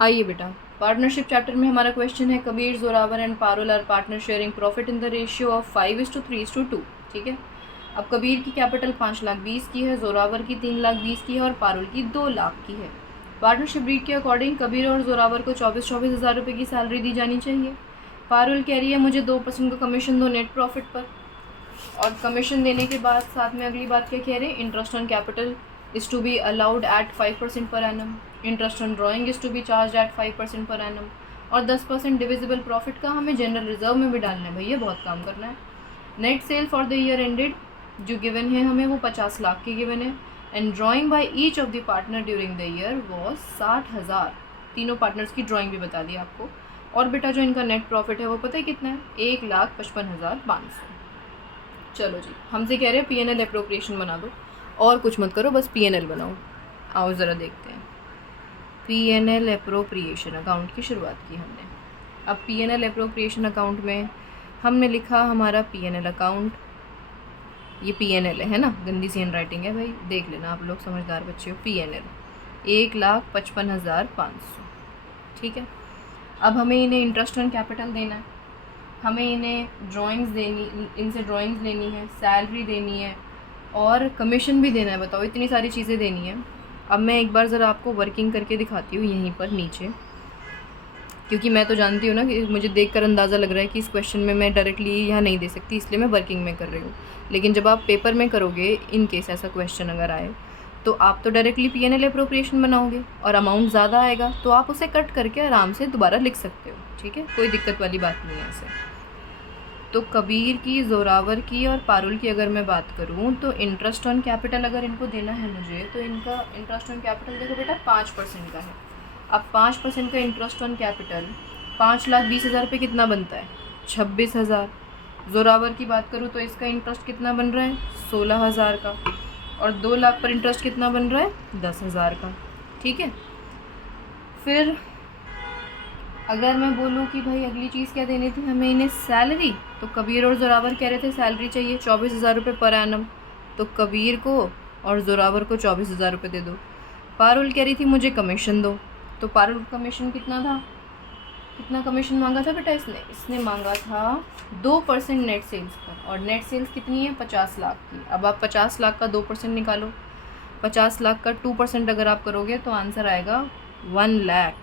आइए बेटा, partnership chapter में हमारा क्वेश्चन है Kabir, Zorawar and Parul are partner sharing profit in the ratio of 5:3:2। ठीक है। अब कबीर की कैपिटल 5,20,000 की है, जोरावर की 3,20,000 की है और पारुल की 2,00,000 की है। पार्टनरशिप डीड के अकॉर्डिंग कबीर और जोरावर को 24,000 रुपये की सैलरी दी जानी चाहिए। पारुल कह रही है मुझे 2% का कमीशन दो नेट प्रॉफिट पर, और कमीशन देने के बाद साथ में अगली बात क्या कह रहे हैं, interest on capital is to be allowed at 5% per annum, interest on drawing is to be charge at 5% per annum, और 10% डिविजिबल प्रॉफिट का हमें जनरल रिजर्व में भी डालना है। भैया बहुत काम करना है। Net cell for the year ended जो गिवन है हमें वो 50 लाख की गिवन है, and drawing by each of the partner during the year was 60,000। तीनों पार्टनर्स की ड्राइंग भी बता दी आपको। और बेटा जो इनका नेट प्रॉफिट है वो पता है कितना है, 1,55,500। चलो जी, हमसे कह रहे हैं पीएनएल एप्रोप्रिएशन बना दो, और कुछ मत करो, बस पीएनएल बनाओ। आओ ज़रा देखते हैं। पीएनएल एप्रोप्रिएशन अकाउंट की शुरुआत की हमने। अब पीएनएल एप्रोप्रिएशन अकाउंट में हमने लिखा हमारा पीएनएल अकाउंट, ये पीएनएल है ना, गंदी सी हैंड राइटिंग है भाई, देख लेना आप लोग समझदार बच्चे हो। पीएनएल 1,55,500। ठीक है। अब हमें इन्हें इंटरेस्ट ऑन कैपिटल देना है, हमें इन्हें ड्राइंग्स देनी, इनसे ड्राइंग्स लेनी है, सैलरी देनी है और कमीशन भी देना है। बताओ, इतनी सारी चीज़ें देनी है। अब मैं एक बार ज़रा आपको वर्किंग करके दिखाती हूँ यहीं पर नीचे, क्योंकि मैं तो जानती हूँ ना कि मुझे देखकर अंदाज़ा लग रहा है कि इस क्वेश्चन में मैं डायरेक्टली यहाँ नहीं दे सकती, इसलिए मैं वर्किंग में कर रही हूँ। लेकिन जब आप पेपर में करोगे, इन केस ऐसा क्वेश्चन अगर आए, तो आप तो डायरेक्टली पीएनएल एप्रोप्रिएशन बनाओगे और अमाउंट ज़्यादा आएगा तो आप उसे कट करके आराम से दोबारा लिख सकते हो। ठीक है, कोई दिक्कत वाली बात नहीं है ऐसे। तो कबीर की, जोरावर की और पारुल की अगर मैं बात करूं तो इंटरेस्ट ऑन कैपिटल अगर इनको देना है मुझे, तो इनका इंटरेस्ट ऑन कैपिटल देखो बेटा 5% का है। अब 5% का इंटरेस्ट ऑन कैपिटल 5,20,000 रुपये कितना बनता है, 26,000। जोरावर की बात करूं तो इसका इंटरेस्ट कितना बन रहा है, 16,000 का, और 2,00,000 पर इंटरेस्ट कितना बन रहा है, 10,000 का। ठीक है। फिर अगर मैं बोलूँ कि भाई अगली चीज़ क्या देनी थी हमें इन्हें, सैलरी, तो कबीर और जोरावर कह रहे थे सैलरी चाहिए 24,000 रुपये पर एनम, तो कबीर को और जोरावर को 24,000 रुपये दे दो। पारुल कह रही थी मुझे कमीशन दो, तो पारुल का कमीशन कितना था, कितना कमीशन मांगा था बेटा इसने मांगा था 2% नेट सेल्स पर, और नेट सेल्स कितनी है, 50 लाख की। अब आप 50 लाख का 2% निकालो, 50 लाख का 2% अगर आप करोगे तो आंसर आएगा 1,00,000,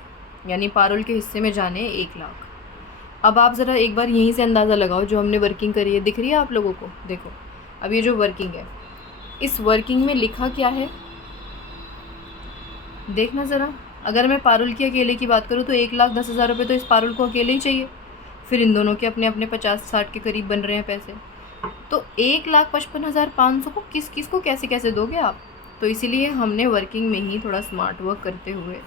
यानी पारुल के हिस्से में जाने 1,00,000। अब आप ज़रा एक बार यहीं से अंदाज़ा लगाओ, जो हमने वर्किंग करी है दिख रही है आप लोगों को, देखो अब ये जो वर्किंग है, इस वर्किंग में लिखा क्या है देखना ज़रा। अगर मैं पारुल की अकेले की बात करूँ तो 1,10,000 रुपये तो इस पारुल को अकेले ही चाहिए, फिर इन दोनों के अपने अपने 50-60 के करीब बन रहे हैं पैसे, तो 1,55,500 को किस किस को कैसे कैसे दोगे आप। तो इसीलिए हमने वर्किंग में ही थोड़ा स्मार्ट वर्क करते हुए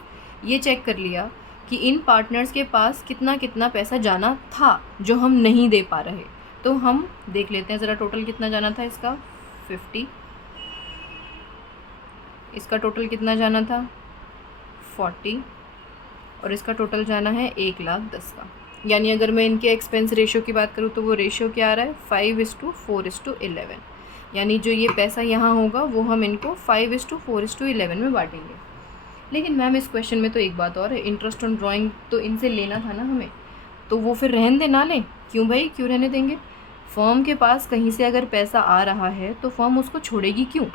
ये चेक कर लिया कि इन पार्टनर्स के पास कितना कितना पैसा जाना था जो हम नहीं दे पा रहे। तो हम देख लेते हैं ज़रा टोटल कितना जाना था इसका, 50, इसका टोटल कितना जाना था 40, और इसका टोटल जाना है 1,10,000 का। यानी अगर मैं इनके एक्सपेंस रेशियो की बात करूँ तो वो रेशियो क्या आ रहा है, 5:4:11। यानी जो ये पैसा यहाँ होगा वो हम इनको 5:4:11 में बांटेंगे। लेकिन मैम इस क्वेश्चन में तो एक बात और है, इंटरेस्ट ऑन ड्राइंग तो इनसे लेना था ना हमें, तो वो फिर रहन दे ना लें। क्यों भाई, क्यों रहने देंगे। फर्म के पास कहीं से अगर पैसा आ रहा है तो फर्म उसको छोड़ेगी क्यों,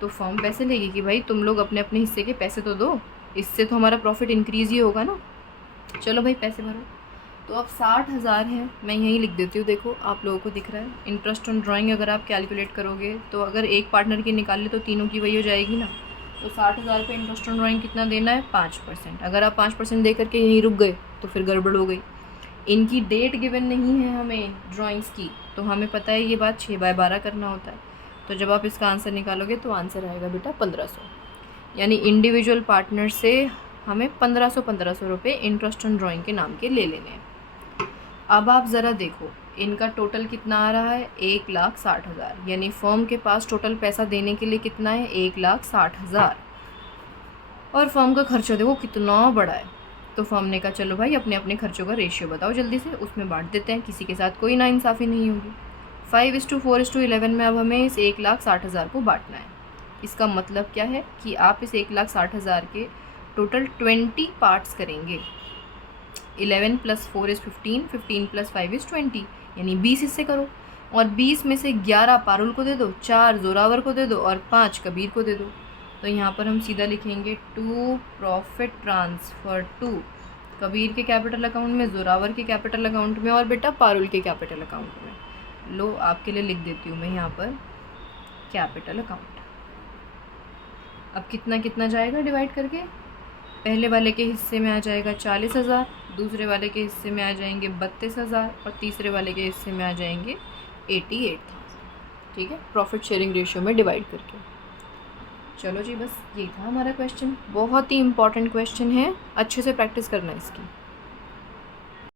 तो फर्म पैसे लेगी कि भाई तुम लोग अपने अपने हिस्से के पैसे तो दो, इससे तो हमारा प्रॉफिट इंक्रीज़ ही होगा ना। चलो भाई पैसे भरो। तो अब 60,000 है, मैं यहीं लिख देती हूँ, देखो आप लोगों को दिख रहा है। इंटरेस्ट ऑन ड्राइंग अगर आप कैलकुलेट करोगे तो अगर एक पार्टनर की निकाल ले तो तीनों की वही हो जाएगी ना। तो 60,000 पे इंटरेस्ट ऑन ड्राइंग कितना देना है, 5%। अगर आप 5% दे करके यहीं रुक गए तो फिर गड़बड़ हो गई। इनकी डेट गिवन नहीं है हमें ड्राइंग्स की, तो हमें पता है ये बात 6/12 करना होता है। तो जब आप इसका आंसर निकालोगे तो आंसर आएगा बेटा 1,500, यानी इंडिविजुअल पार्टनर से हमें 1,500 रुपये इंटरेस्ट ऑन ड्राइंग के नाम के ले लेने हैं। अब आप ज़रा देखो इनका टोटल कितना आ रहा है, 1,60,000, यानी फर्म के पास टोटल पैसा देने के लिए कितना है, 1,60,000, और फर्म का खर्चा देखो कितना बड़ा है। तो फर्म ने कहा चलो भाई अपने अपने खर्चों का रेशियो बताओ जल्दी से, उसमें बांट देते हैं, किसी के साथ कोई नाइंसाफ़ी नहीं होगी। 5:4:11 में अब हमें इस 1,60,000 को बांटना है। इसका मतलब क्या है कि आप इस 1,60,000 के टोटल 20 पार्ट्स करेंगे। 11 + 4 = 15, 15 + 5 = 20, यानी 20 हिस्से करो। और 20 में से 11 पारुल को दे दो, 4 जोरावर को दे दो और 5 कबीर को दे दो। तो यहाँ पर हम सीधा लिखेंगे to profit transfer to Kabir के कैपिटल अकाउंट में, जोरावर के कैपिटल अकाउंट में और बेटा पारुल के कैपिटल अकाउंट में। लो आपके लिए लिख देती हूँ मैं यहाँ पर कैपिटल अकाउंट। अब कितना कितना जाएगा डिवाइड करके, पहले वाले के हिस्से में आ जाएगा 40,000, दूसरे वाले के हिस्से में आ जाएंगे 32,000 और तीसरे वाले के हिस्से में आ जाएंगे 88,000। ठीक है, प्रॉफिट शेयरिंग रेशियो में डिवाइड करके। चलो जी, बस ये था हमारा क्वेश्चन। बहुत ही इंपॉर्टेंट क्वेश्चन है, अच्छे से प्रैक्टिस करना इसकी।